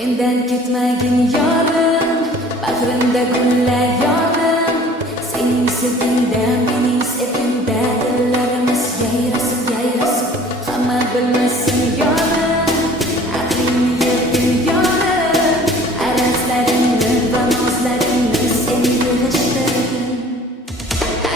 Mendan ketmagin yorim, bag'rimda gullar yorim. Sening sevgingda, mening sevgimda dillarimiz yayrasib, yayrasib. Hamma bilmasin yorim, aqlingni yig'gin yorim. Arazlaringni va nozlaringni sen yig'ishtirding.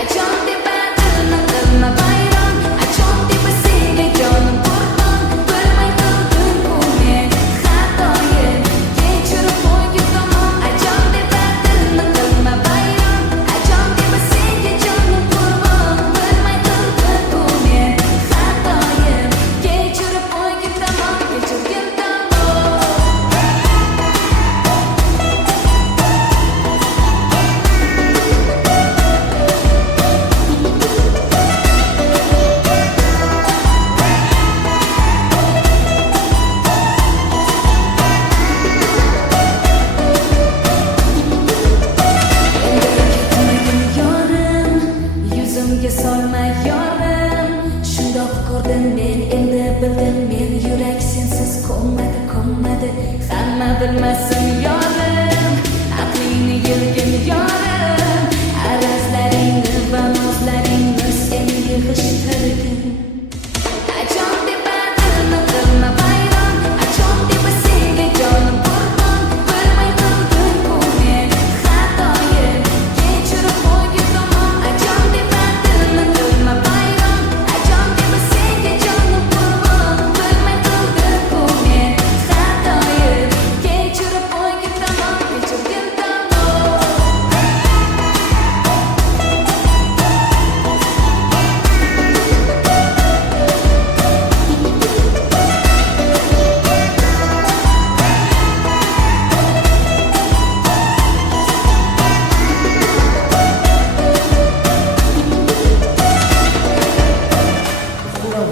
Achon deb adilni qilma bayron, achon deb senga jonim qurbon. Bilmay qildim bu men xatoyim, kechirib qo'ygin tamom. Achon deb adilni qilma bayron, achon deb senga jonim qurbon. Bilmay qildim bu men xatoyim, kechirib qo'ygin tamom, kechirgin tamom. Yorim, yuzimga solma yorim. Shundoq ko'rdim men, endi bildim men. Yurak sensiz ko'nmadi, ko'nmadi. Hamma bilmasin yorim, aqlingni yig'gin yorim. Arazlaringni va nozlaringni sen yig'ishtirding. Achon deb adilni qilma bayron, achon deb senga jonim qurbon. Bilmay qildim bu men xatoyim, kechirib qo'ygin tamom. Achon deb adilni qilma bayron, achon deb senga jonim qurbon. Bilmay qildim bu men xatoyim, kechirib qo'ygin tamom, kechirgin tamom.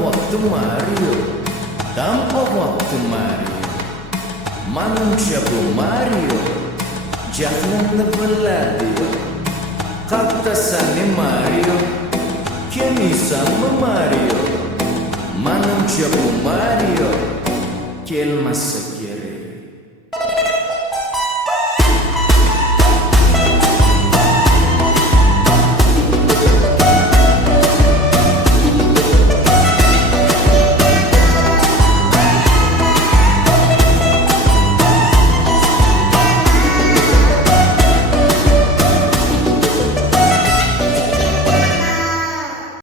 Waktu Mario, tanpa waktu Mario, manusia bu Mario, jangan berlatih. Kata sana Mario, kini sama Mario, manusia bu Mario, kelmasi